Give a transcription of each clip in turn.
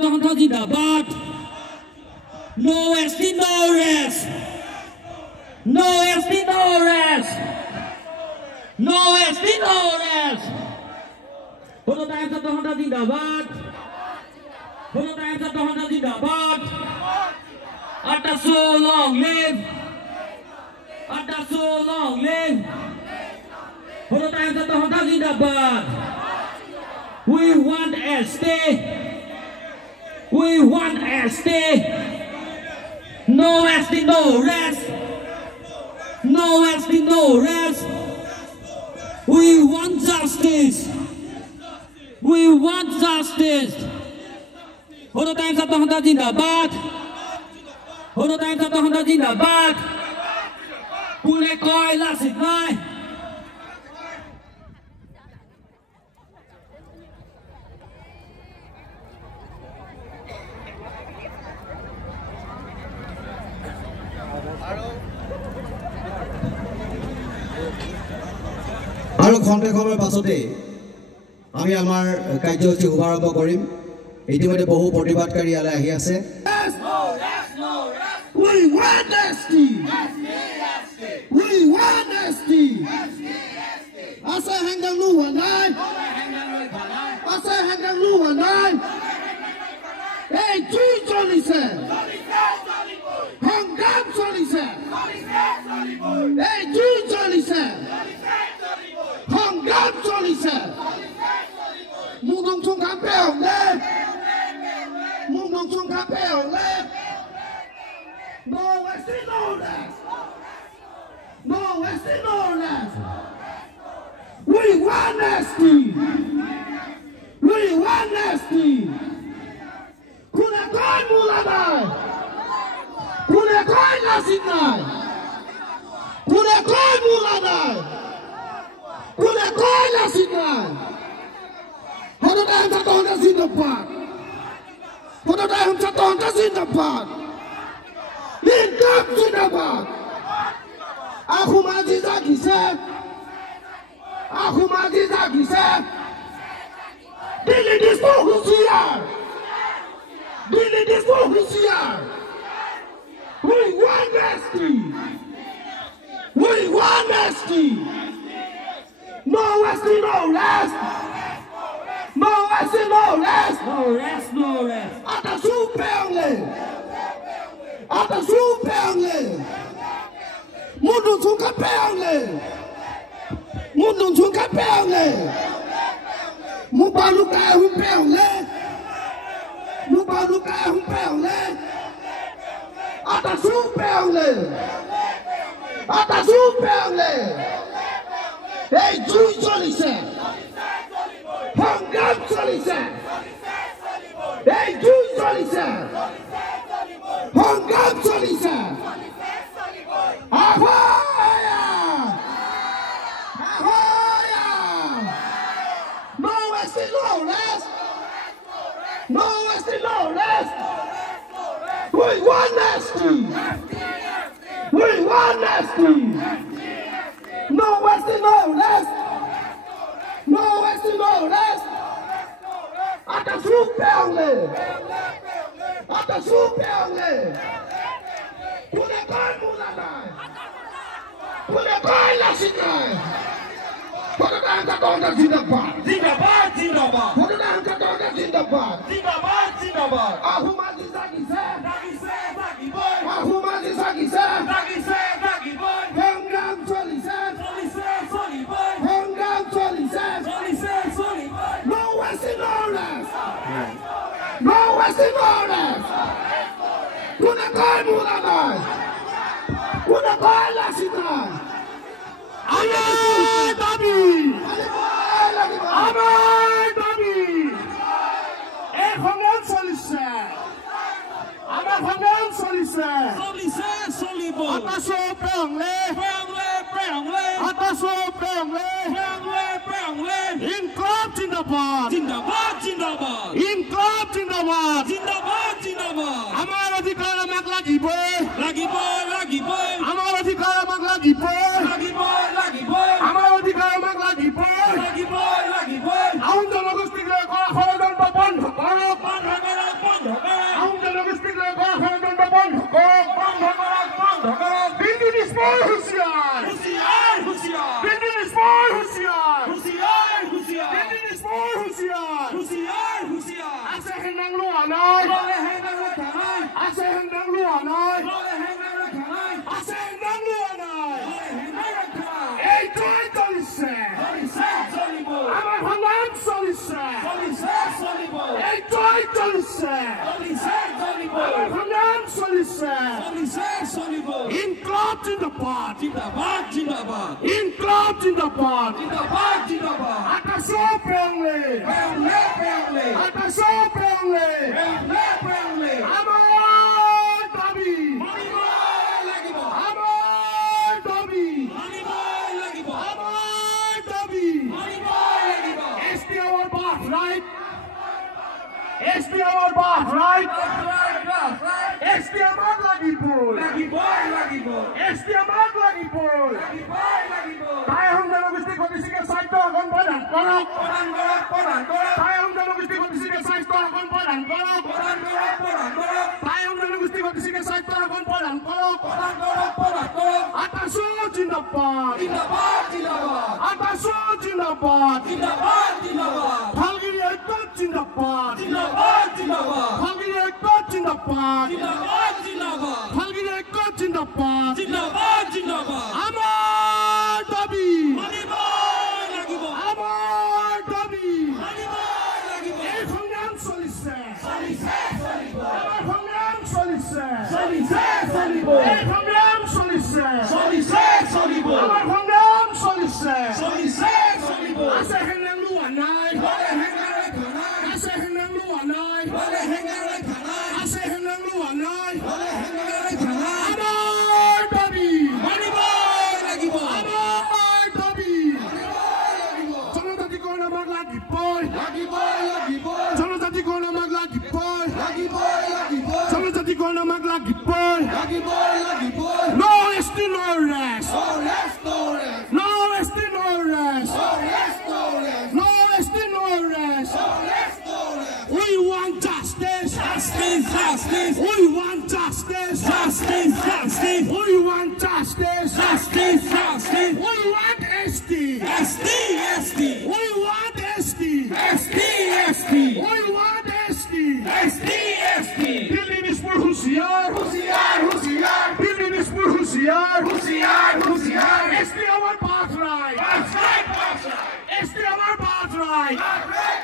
Jatah Zindabad. No SD, no rest. No SD, no rest. No SD, no rest. Prototype Jatah Zindabad. Prototype Jatah Zindabad. After so long live. After so long live. Prototype Jatah Zindabad. We want SD. We want SD. No SD, no rest. No SD, no rest. We want justice. We want justice. Prototype Jatah Zindabad. Prototype Jatah Zindabad. Pule koi la sit nai. আৰু খন্তেকৰ পাছতে আমি আমাৰ কাৰ্যসূচী শুভাৰম্ভ কৰিম ইতিমধ্যে বহু প্ৰতিবাদকাৰী ইয়ালৈ আহি আছে We want SD. We want SD. Asa handang luwa nai. Asa handang luwa nai. Hey, Jui Jolly said. Hong Kong Jolly said. Hey, Jui Jolly said. Hong Kong Jolly said. Mung Dong Chung Kam Peong le. Mung Dong Chung Kam Peong le. No SD, no rest. No SD, no rest. We want SD. We want SD. Kuna koi mulanai. Kuna koi nasinai. Kuna koi mulanai. Kuna koi nasinai. Hono dah jatuh ke Zindabad. Hono dah jatuh ke Zindabad. Hidup Zindabad. Aku mati lagi sah. Aku mati lagi sah. Dili diskusiar. Dili diskusiar. We want SD. We want SD. No SD, no rest. No SD, no rest. No rest, no rest. Ata supele. Ata supele. Mundu chunga pele. Mundu chunga pele. Mubalu kaya humpele. Mubalu kaya humpele. Ata supele. Ata supele. Hey, Jui Jolly said. Hong Kong Jolly said. Hey, Jui Jolly said. Hong Kong Jolly said. Ahoya! Ahoya! No SD, no rest. No SD, no rest. We want SD. We want SD. No SD, no rest. No SD, no rest. Ata supele. Ata supele. Kuna koi mulanai. Kuna koi lasinai. Kuna dah jatuh ke Zindabad. Zindabad, Zindabad. Kuna dah jatuh ke Zindabad. Zindabad, Zindabad. Aku mati lagi sah. Lagi say, lagi boy. Aku mati lagi sah. Lagi say, lagi boy. Hong Kong Jolly said. Sorry say, sorry boy. Hong Kong Jolly said. Sorry say, sorry boy. No SD, no rest. No SD, no rest. Kuna koi mulanai. Kuna koi lasinai. Amen, Bobby. Amen, Bobby. Hong Kong Jolly said. Hong Kong Jolly said. Sorry say, sorry boy. Ata so peong le. Prang le, prang le. Ata so peong le. Prang le, prang le. Inkılap Zindabad. Zindabad, Zindabad. Inkılap Zindabad. Zindabad, Zindabad. Amar adhikar amak lagiboy. Lagi boy, lagi boy. Amar adhikar amak lagiboy. Lagi boy, lagi boy. Amar adhikar amak lagiboy. Lagi boy, lagi boy. Aun jনগোষ্ঠীক লৈ কৰা ষড়যন্ত্ৰ বন্ধ কৰক। Pan hamera, pan বৰ হুঁচিয়াৰ হুঁচিয়াৰ হুঁচিয়াৰ Delhi news বৰ হুঁচিয়াৰ হুঁচিয়াৰ হুঁচিয়াৰ Delhi news বৰ হুঁচিয়াৰ হুঁচিয়াৰ হুঁচিয়াৰ আছে হেন্দাং লোৱা নাই ললে হেঙাৰ ৰখা নাই আছে হেন্দাং লোৱা নাই ললে হেঙাৰ ৰখা নাই আছে হেন্দাং লোৱা নাই ললে হেঙাৰ ৰখা নাই এইটোৱে চলিছে চলিছে চলিব আমাৰ সংগ্ৰাম চলিছে চলিছে চলিব এইটোৱে চলিছে চলিছে চলিব আমাৰ সংগ্ৰাম চলিছে চলিছে চলিব ইনকলাব জিন্দাবাদ জিন্দাবাদ জিন্দাবাদ ইনকলাব জিন্দাবাদ জিন্দাবাদ জিন্দাবাদ আকাশো প্ৰেমলে প্ৰেমলে প্ৰেমলে আকাশো প্ৰেমলে প্ৰেমলে প্ৰেমলে আমাৰ দাবী মানিবই লাগিব আমাৰ দাবী মানিবই লাগিব আমাৰ দাবী মানিবই লাগিব ST our birthright ST our birthright ST আমাক লাগিবই লাগিবই লাগিব ST আমাক লাগিবই লাগিবই লাগিব তাই আহোম জনগোষ্ঠী গতিশীলে স্বাস্থ্য শাসন প্ৰদান কৰক প্ৰদান কৰক প্ৰদান কৰক তাই আহোম জনগোষ্ঠী গতিশীলে স্বাস্থ্য শাসন প্ৰদান কৰক প্ৰদান কৰক প্ৰদান কৰক তাই আহোম জনগোষ্ঠী গতিশীলে স্বাস্থ্য শাসন প্ৰদান কৰক প্ৰদান কৰক প্ৰদান কৰক আকাশো জিন্দাবাদ জিন্দাবাদ জিন্দাবাদ আকাশো জিন্দাবাদ জিন্দাবাদ জিন্দাবাদ ফালগিৰি ঐক্য জিন্দাবাদ জিন্দাবাদ জিন্দাবাদ ফালগিৰি ঐক্য জিন্দাবাদ জিন্দাবাদ জিন্দাবাদ ফালগিৰি ঐক্য জিন্দাবাদ জিন্দাবাদ জিন্দাবাদ আমাৰ দাবী মানিবই লাগিব আমাৰ দাবী মানিবই লাগিব এই সংগ্ৰাম চলিছে চলিছে চলিব আমাৰ সংগ্ৰাম চলিছে চলিছে চলিব এই সংগ্ৰাম চলিছে চলিছে চলিব আমাৰ সংগ্ৰাম চলিছে চলিছে চলিব আছে হেন্দাং লোৱা নাই ললে হেঙাৰ ৰখা নাই আছে হেন্দাং লোৱা নাই ললে হেঙাৰ ৰখা নাই আছে হেন্দাং লোৱা নাই ললে হেঙাৰ ৰখা নাই আমাৰ দাবী মানিবই লাগিব আমাৰ দাবী মানিবই লাগিব জনজাতিকৰণ আমাক লাগিবই লাগিবই লাগিবই জনজাতিকৰণ আমাক লাগিবই লাগিবই লাগিবই জনজাতিকৰণ আমাক লাগিবই লাগিবই লাগিবই No ST no rest no rest no rest No ST no rest no rest no rest No ST no rest no rest no rest We want justice justice justice We want justice justice justice We want justice justice justice We want ST SD SD We want ST SD SD We want ST SD SD Delhi নিউজপুৰ হুঁচিয়াৰ হুঁচিয়াৰ হুঁচিয়াৰ Delhi নিউজপুৰ হুঁচিয়াৰ হুঁচিয়াৰ হুঁচিয়াৰ ST our birthright বাছাই বাছাই ST our birthright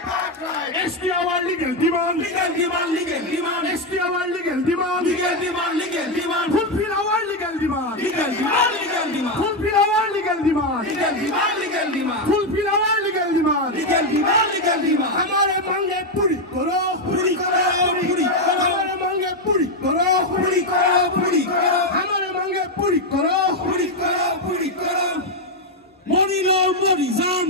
বাছাই ST our legal demand legal demand legal demand ST our legal demand legal demand legal demand fulfill our legal demand legal demand legal demand fulfill our legal demand legal demand legal demand fulfill our legal demand legal demand legal demand हमारे मांगे पूरी करो पूरी करो पूरी करो हमारे मांगे पूरी करो पूरी करो पूरी करो हमारे मांगे पूरी करो पूरी करो पूरी करो money low money down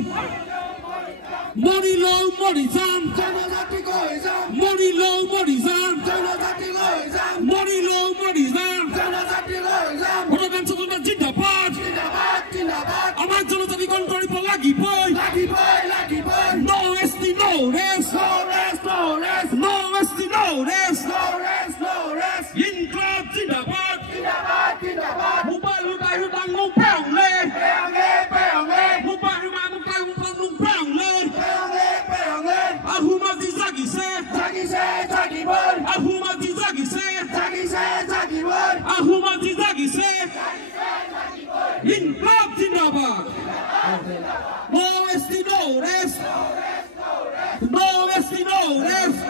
money low money down জনজাতি কয় যাম money low money down জনজাতি লৈ যাম money low money down জনজাতি লৈ যাম ভোটাৰ চকলা জিন্দাবাদ জিন্দাবাদ জিন্দাবাদ আমাৰ জনজাতিকৰণ কৰিব লাগিবই লাগিবই লাগিবই no ST no rest no rest no rest no ST no rest no rest no rest Inqilab জিন্দাবাদ জিন্দাবাদ জিন্দাবাদ Mubay hutay hutang nung peong le পেয়ঙে পেয়ঙে Mubay humay hutay hutang nung peong le পেয়ঙে পেয়ঙে Ahuma zizagi se জাগিছে জাগিবই Ahuma zizagi se জাগিছে জাগিবই Ahuma zizagi se Inkılap zindabad No ST no rest No ST no rest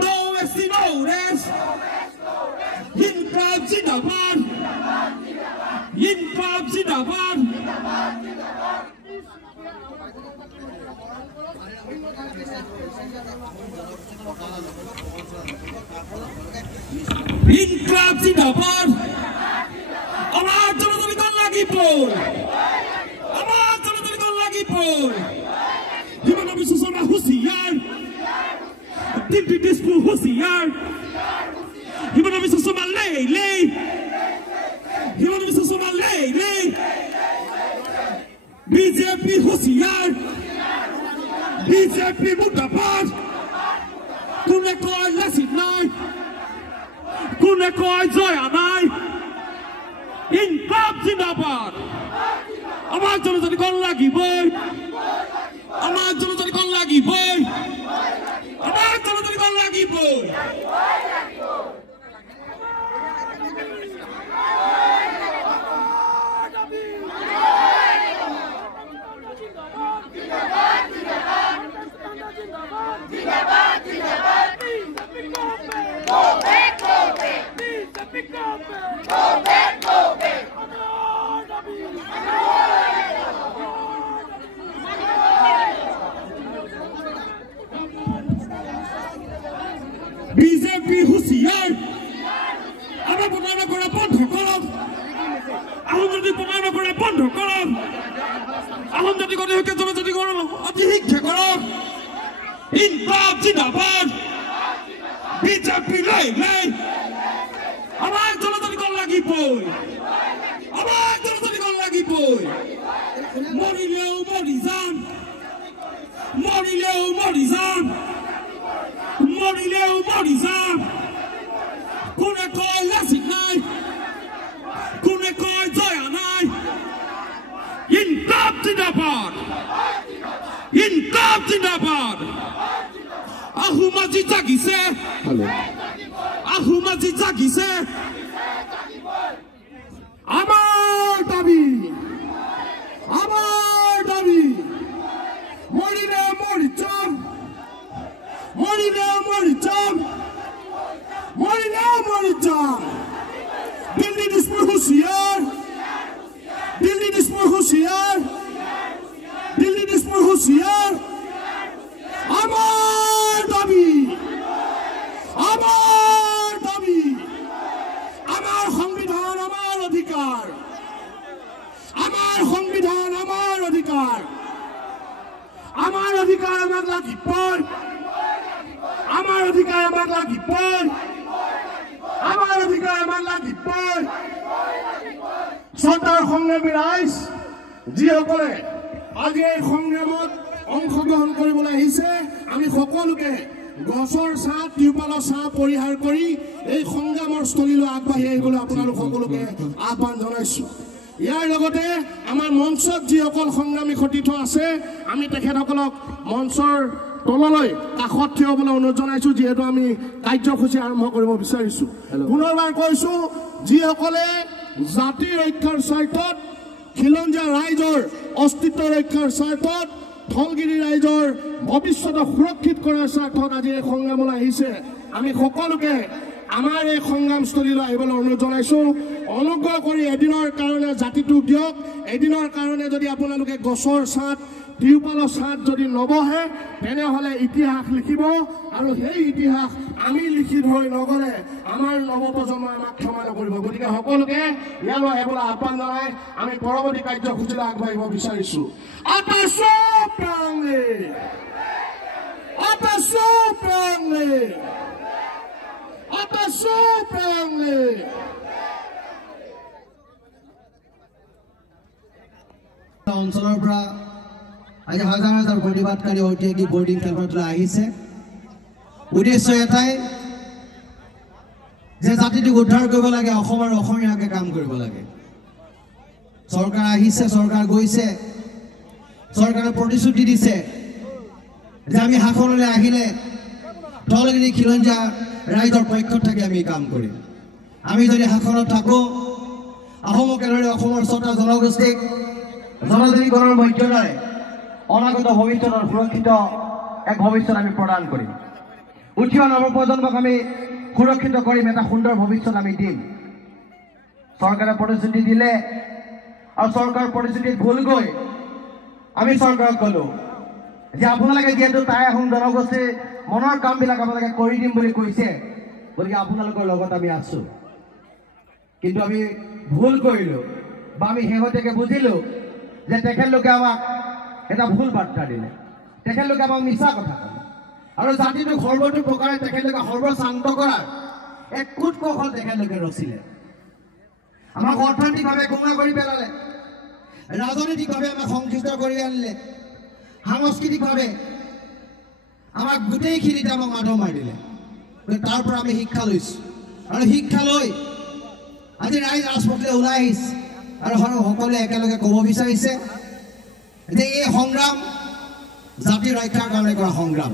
No ST no rest Inkılap zindabad Inkılap zindabad Inqilab জিন্দাবাদ আমার জনতার লাগিবই আমার জনতার লাগিবই হিমন্ত বিশ্ব শর্মা হুঁচিয়ার দিল্লী দিসপুর হুঁচিয়ার হিমন্ত বিশ্ব শর্মা লেই লেই হিমন্ত বিশ্ব শর্মা লেই লেই বিজেপি হুঁচিয়ার বিজেপি মুর্দাবাদ কোনে কয় লাচিত নাই কোনে কয় জয়া নাই ইনকলাব জিন্দাবাদ আমার জনজাতিকরণ লাগিবই আমার জনজাতিকরণ লাগিবই আমার জনজাতিকরণ লাগিবই বিজেপি হুঁশিয়ার আমার প্রমাণ করা বন্ধ করব আহম যদি প্রমাণ করা বন্ধ করব আহম যদি করে জনজাতি করব অতি শিক্ষা করব ইনকলাব জিন্দাবাদ বিজেপি লাই লাই আমার জনজাতিকরণ লাগিবই আমার জনজাতিকরণ লাগিবই মরিলেও মরি যাম মরিলেও মরি যাম মরিলেও মরি যাম কোনে কয় লাচিত নাই কোনে কয় জয়া নাই ইনকলাব জিন্দাবাদ ইনকলাব জিন্দাবাদ আহুমাজি জাগিছে আহুমাজি জাগিছে আমার দাবি মরিলে মরি যাম মরিলে মরি যাম মরিলে মরি যাম দিল্লি দিশপুর হুঁশিয়ার দিল্লি দিশপুর হুঁশিয়ার দিল্লি দিশপুর হুঁশিয়ার আমার দাবি আমার সংবিধান আমার অধিকার আমার সংবিধান আমার অধিকার আমার অধিকার আমাক লাগিবই আমার অধিকার আমাক লাগিবই আমার অধিকার আমাক লাগিবই চৰকাৰ সংগ্ৰামী ৰাইজ যিসকলে আজি এই সংগ্ৰামত অংশগ্ৰহণ কৰিবলৈ আহিছে আমি সকলোকে গছৰ ছাঁ টিউপালৰ ছাঁ পৰিহাৰ কৰি এই সংগ্ৰামৰ স্থলীলৈ আগবাঢ়ি আহিবলৈ আপোনালোক সকলোকে আহ্বান জনাইছোঁ ইয়াৰ লগতে আমাৰ মঞ্চত যিসকল সংগ্ৰামী সতীৰ্থ আছে আমি তেখেতসকলক মঞ্চৰ তললৈ কাষত থিয় হ'বলৈ অনুৰোধ জনাইছোঁ যিহেতু আমি কাৰ্যসূচী আৰম্ভ কৰিব বিচাৰিছোঁ পুনৰবাৰ কৈছোঁ যিসকলে জাতি ৰক্ষাৰ স্বাৰ্থত খিলঞ্জীয়া ৰাইজৰ অস্তিত্ব ৰক্ষাৰ স্বাৰ্থত ধলগিৰি ৰাইজৰ ভৱিষ্যত সুৰক্ষিত কৰাৰ স্বাৰ্থত আজি এই সংগ্ৰামলৈ আহিছে আমি সকলোকে আমাৰ এই সংগ্ৰামস্থলীলৈ আহিবলৈ অনুৰোধ জনাইছোঁ অনুগ্ৰহ কৰি এদিনৰ কাৰণে জাতিটোক দিয়ক এদিনৰ কাৰণে যদি আপোনালোকে গছৰ ছাঁত টিউপালৰ ছাঁত যদি নবহে তেনেহ'লে ইতিহাস লিখিব আৰু সেই ইতিহাস আমি লিখি ধৰি নগ'লে আমাৰ নৱপ্ৰজন্মই আমাক ক্ষমা নকৰিব গতিকে সকলোকে ইয়ালৈ আহিবলৈ আহ্বান জনাই আমি পৰৱৰ্তী কাৰ্যসূচীলৈ আগবাঢ়িব বিচাৰিছোঁ অঞ্চলৰ পৰা আজি হাজাৰ হাজাৰ প্ৰতিবাদকাৰী ঐতিহাসিক বৰ্ডিং কেম্পলৈ আহিছে উদ্দেশ্য এটাই যে জাতিটোক উদ্ধাৰ কৰিব লাগে অসম আৰু অসমীয়াকে কাম কৰিব লাগে চৰকাৰ আহিছে চৰকাৰ গৈছে চৰকাৰে প্ৰতিশ্ৰুতি দিছে যে আমি শাসনলৈ আহিলে ধলগিৰি খিলঞ্জীয়া ৰাইজৰ পক্ষত থাকি আমি কাম কৰিম আমি যদি শাসনত থাকোঁ আহোমকে ধৰি অসমৰ ৬টা জনগোষ্ঠীক জনজাতিকৰণৰ মৰ্যাদাৰে অনাগত ভৱিষ্যতৰ সুৰক্ষিত এক ভৱিষ্যত আমি প্ৰদান কৰিম উঠি অহা নৱপ্ৰজন্মক আমি সুৰক্ষিত কৰিম এটা সুন্দৰ ভৱিষ্যত আমি দিম চৰকাৰে প্ৰতিশ্ৰুতি দিলে আৰু চৰকাৰৰ প্ৰতিশ্ৰুতিত ভুল গৈ আমি চৰকাৰক ক'লোঁ যে আপোনালোকে যিহেতু টাই আহোম জনগোষ্ঠীৰ মনৰ কামবিলাক আপোনালোকে কৰি দিম বুলি কৈছে গতিকে আপোনালোকৰ লগত আমি আছোঁ কিন্তু আমি ভুল কৰিলোঁ বা আমি শেহতীয়াকৈ বুজিলোঁ যে তেখেতলোকে আমাক এটা ভুল বাৰ্তা দিলে তেখেতলোকে আমাক মিছা কথা ক'লে আৰু জাতিটোক সৰ্বতো প্ৰকাৰে তেখেতলোকে সৰ্বশান্ত কৰাৰ এক কুট কৌশল তেখেতলোকে ৰচিলে আমাক অৰ্থনৈতিকভাৱে গুঙা কৰি পেলালে ৰাজনৈতিকভাৱে আমাক সংকুচিত কৰি আনিলে সাংস্কৃতিকভাৱে আমাক গোটেইখিনিতে আমাক মাধ মাৰি দিলে তাৰ পৰা আমি শিক্ষা লৈছোঁ আৰু শিক্ষা লৈ আজি ৰাইজ ৰাজপথলৈ ওলাই আহিছে আৰু সকলোৱে একেলগে ক'ব বিচাৰিছে যে এই সংগ্ৰাম জাতি ৰক্ষাৰ কাৰণে কৰা সংগ্ৰাম,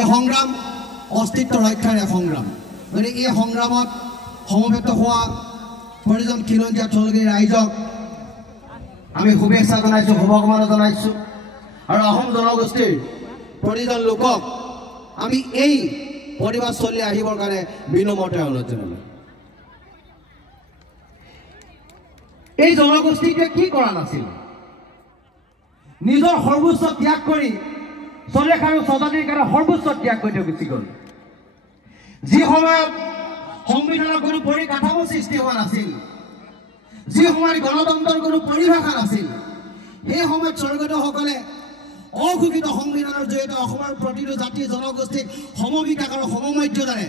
এই সংগ্ৰাম অস্তিত্ব ৰক্ষাৰ এক সংগ্ৰাম। গতিকে এই সংগ্ৰামত সমবেত হোৱা প্ৰতিজন খিলঞ্জীয়া থলগী ৰাইজক আমি শুভেচ্ছা জনাইছোঁ, শুভকামনা জনাইছোঁ আৰু আহোম জনগোষ্ঠীৰ প্ৰতিজন লোকক আমি এই প্ৰতিবাদ চলি আহিবৰ কাৰণে বিনম্ৰতে অনুৰোধ জনালোঁ। এই জনগোষ্ঠীটোৱে কি কৰা নাছিল? নিজৰ সৰ্বোচ্চ ত্যাগ কৰি স্বদেশ আৰু স্বজাতিৰ কাৰণে সৰ্বোচ্চ ত্যাগ কৰি থৈ গুচি গ'ল। যি সময়ত সংবিধানৰ কোনো পৰিকাঠামো সৃষ্টি হোৱা নাছিল, যি সময়ত গণতন্ত্ৰৰ কোনো পৰিভাষা নাছিল, সেই সময়ত স্বৰ্গদেউসকলে অঘোষিত সংবিধানৰ জৰিয়তে অসমৰ প্ৰতিটো জাতি জনগোষ্ঠীক সমবিকাশ আৰু সমমৰ্যাদাৰে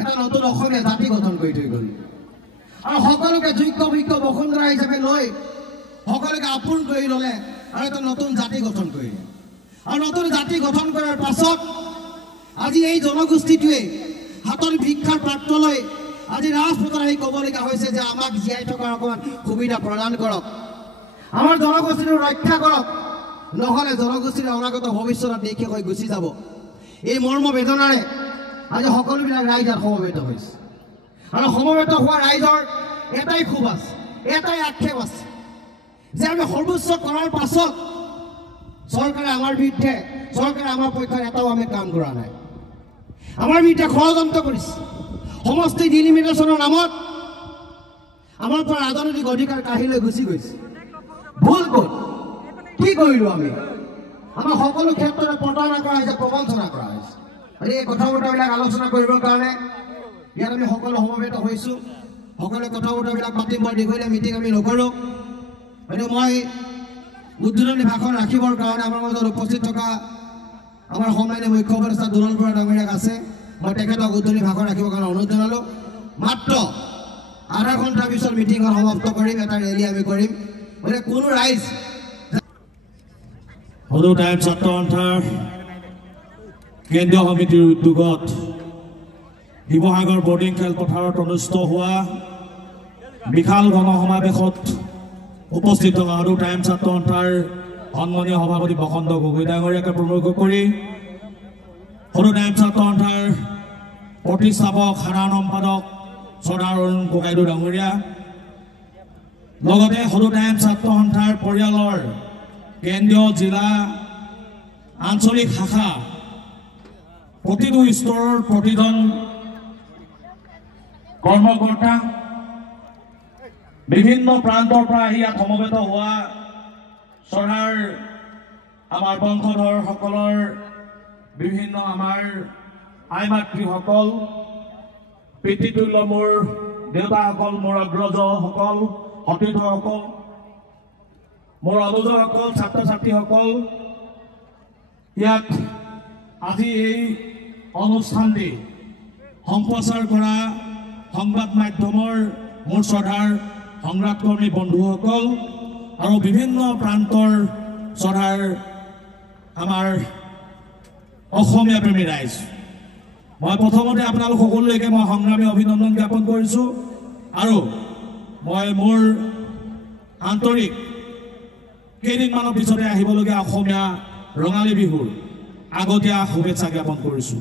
এটা নতুন অসমীয়া জাতি গঠন কৰি থৈ গ'ল আৰু সকলোকে যোগ্য বিজ্ঞ বসুন্ধৰা হিচাপে লৈ সকলোকে আপোন কৰি ল'লে আৰু এটা নতুন জাতি গঠন কৰিলে। আৰু নতুন জাতি গঠন কৰাৰ পাছত আজি এই জনগোষ্ঠীটোৱে হাতৰ ভিক্ষাৰ পাত্ৰ লৈ আজি ৰাজপথত আহি ক'বলগীয়া হৈছে যে আমাক জীয়াই থকাৰ অকণমান সুবিধা প্ৰদান কৰক, আমাৰ জনগোষ্ঠীটো ৰক্ষা কৰক, নহ'লে জনগোষ্ঠীৰ অনাগত ভৱিষ্যতত দেশে হৈ গুচি যাব। এই মৰ্ম বেদনাৰে আজি সকলোবিলাক ৰাইজ সমবেত হৈছে আৰু সমবেত হোৱা ৰাইজৰ এটাই ক্ষোভ আছে, এটাই আক্ষেপ আছে যে আমি সৰ্বোচ্চ কৰাৰ পাছত চৰকাৰে আমাৰ বিৰুদ্ধে, চৰকাৰে আমাৰ পক্ষত এটাও আমি কাম কৰা নাই, আমাৰ বিৰুদ্ধে ষড়যন্ত্ৰ কৰিছে, সমষ্টি ডিলিমিটেশ্যনৰ নামত আমাৰ পৰা ৰাজনৈতিক অধিকাৰ কাঢ়ি লৈ গুচি গৈছে। ভুল ক'ত, কি কৰিলোঁ আমি? আমাৰ সকলো ক্ষেত্ৰতে প্ৰতাৰণা কৰা হৈছে, প্ৰবঞ্চনা কৰা হৈছে। আৰু এই কথা বতৰাবিলাক আলোচনা কৰিবৰ কাৰণে ইয়াত আমি সকলো সমবেত হৈছোঁ। সকলোৱে কথা বতৰাবিলাক পাতিম, বৰ দীঘলীয়া মিটিং আমি নকৰোঁ। গতিকে মই উদ্বোধনী ভাষণ ৰাখিবৰ কাৰণে আমাৰ মাজত উপস্থিত থকা আমাৰ সন্মানীয় মুখ্য উপদেষ্টা দুলাল বৰা ডাঙৰীয়াক আছে, মই তেখেতক উদ্বোধনী ভাষণ ৰাখিবৰ কাৰণে অনুৰোধ জনালোঁ। মাত্ৰ আধা ঘণ্টাৰ পিছত মিটিংখন সমাপ্ত কৰিম, এটা ৰেলী আমি কৰিম। গতিকে কোনো ৰাইজ সদৌ টাইম ছাত্ৰ সন্থাৰ কেন্দ্ৰীয় সমিতিৰ উদ্যোগত শিৱসাগৰ বৰ্ডিং খেলপথাৰত অনুষ্ঠিত হোৱা বিশাল গণসমাৱেশত উপস্থিত থকা সদৌ টাইম ছাত্ৰ সন্থাৰ সন্মানীয় সভাপতি বসন্ত গগৈ ডাঙৰীয়াকে প্ৰমুখ কৰি সদৌ টাইম ছাত্ৰ সন্থাৰ প্ৰতিষ্ঠাপক সাধাৰণ সম্পাদক শ্ৰদ্ধাৰ অৰুণ গোগাইদু ডাঙৰীয়া, লগতে সদৌ টাইম ছাত্ৰ সন্থাৰ পৰিয়ালৰ কেন্দ্ৰীয় জিলা আঞ্চলিক শাখা প্ৰতিটো স্তৰৰ প্ৰতিজন কৰ্মকৰ্তা, বিভিন্ন প্ৰান্তৰ পৰা আহি ইয়াত সমবেত হোৱা শ্ৰদ্ধাৰ আমাৰ বংশধৰসকলৰ বিভিন্ন আমাৰ আই মাতৃসকল, পিতৃতুল্য মোৰ দেউতাসকল, মোৰ অগ্ৰজসকল, সতীৰ্থসকল, মোৰ অনুজসকল, ছাত্ৰ ছাত্ৰীসকল, ইয়াত আজি এই অনুষ্ঠানটি সম্প্ৰচাৰ কৰা সংবাদ মাধ্যমৰ মোৰ শ্ৰদ্ধাৰ সংগ্ৰামকৰ্মী বন্ধুসকল আৰু বিভিন্ন প্ৰান্তৰ শ্ৰদ্ধাৰ আমাৰ অসমীয়া প্ৰেমী ৰাইজ, মই প্ৰথমতে আপোনালোক সকলোলৈকে মই সংগ্ৰামী অভিনন্দন জ্ঞাপন কৰিছোঁ আৰু মই মোৰ আন্তৰিক কেইদিনমানৰ পিছতে আহিবলগীয়া অসমীয়া ৰঙালী বিহুৰ আগতীয়া শুভেচ্ছা জ্ঞাপন কৰিছোঁ।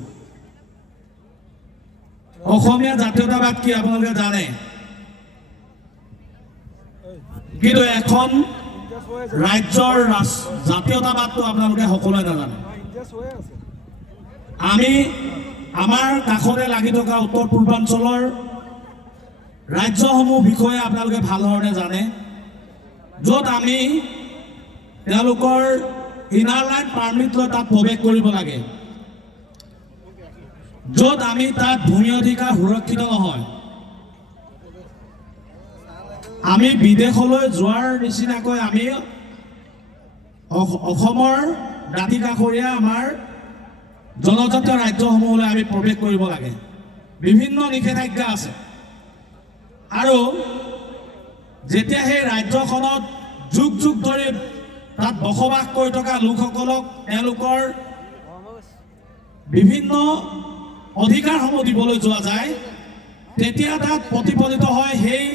অসমীয়া জাতীয়তাবাদ কি আপোনালোকে জানে, কিন্তু এখন ৰাজ্যৰ জাতীয়তাবাদটো আপোনালোকে সকলোৱে নাজানে। আমি আমাৰ কাষতে লাগি থকা উত্তৰ পূৰ্বাঞ্চলৰ ৰাজ্যসমূহ বিষয়ে আপোনালোকে ভাল ধৰণে জানে, য'ত আমি তেওঁলোকৰ ইনাৰ লাইন পাৰ্মিট লৈ তাত প্ৰৱেশ কৰিব লাগে, য'ত আমি তাত ভূমি অধিকাৰ সুৰক্ষিত নহয়। আমি বিদেশলৈ যোৱাৰ নিচিনাকৈ আমি অসমৰ দাঁতি কাষৰীয়া আমাৰ জনজাতীয় ৰাজ্যসমূহলৈ আমি প্ৰৱেশ কৰিব লাগে। বিভিন্ন নিষেধাজ্ঞা আছে আৰু যেতিয়া সেই ৰাজ্যখনত যুগ যুগ ধৰি তাত বসবাস কৰি থকা লোকসকলক তেওঁলোকৰ বিভিন্ন অধিকাৰসমূহ দিবলৈ যোৱা যায়, তেতিয়া তাত প্ৰতিফলিত হয় সেই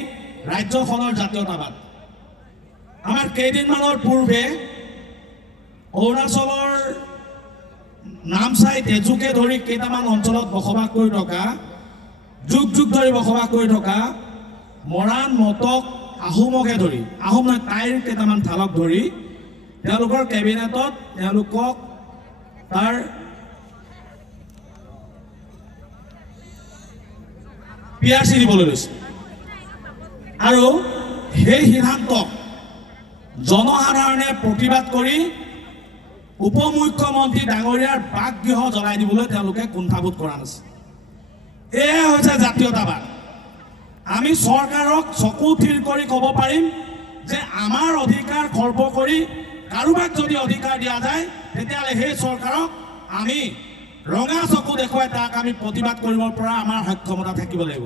ৰাজ্যখনৰ জাতীয়তাবাদ। আমাৰ কেইদিনমানৰ পূৰ্বে অৰুণাচলৰ নামচাই তেজুকে ধৰি কেইটামান অঞ্চলত বসবাস কৰি থকা যুগ যুগ ধৰি বসবাস কৰি থকা মৰাণ মটক আহোমকে ধৰি আহোম তাইৰ কেইটামান থালক ধৰি তেওঁলোকৰ কেবিনেটত তেওঁলোকক তাৰ PRC দিবলৈ লৈছে আৰু সেই সিদ্ধান্তক জনসাধাৰণে প্ৰতিবাদ কৰি উপ মুখ্যমন্ত্ৰী ডাঙৰীয়াৰ বাসগৃহ জ্বলাই দিবলৈ তেওঁলোকে কুণ্ঠাবোধ কৰা নাছিল। এয়া হৈছে জাতীয়তাবাদ। আমি চৰকাৰক চকু থিৰ কৰি ক'ব পাৰিম যে আমাৰ অধিকাৰ খৰ্ব কৰি কাৰোবাক যদি অধিকাৰ দিয়া যায় তেতিয়াহ'লে সেই চৰকাৰক আমি ৰঙা চকু দেখুৱাই তাক আমি প্ৰতিবাদ কৰিব পৰা আমাৰ সক্ষমতা থাকিব লাগিব।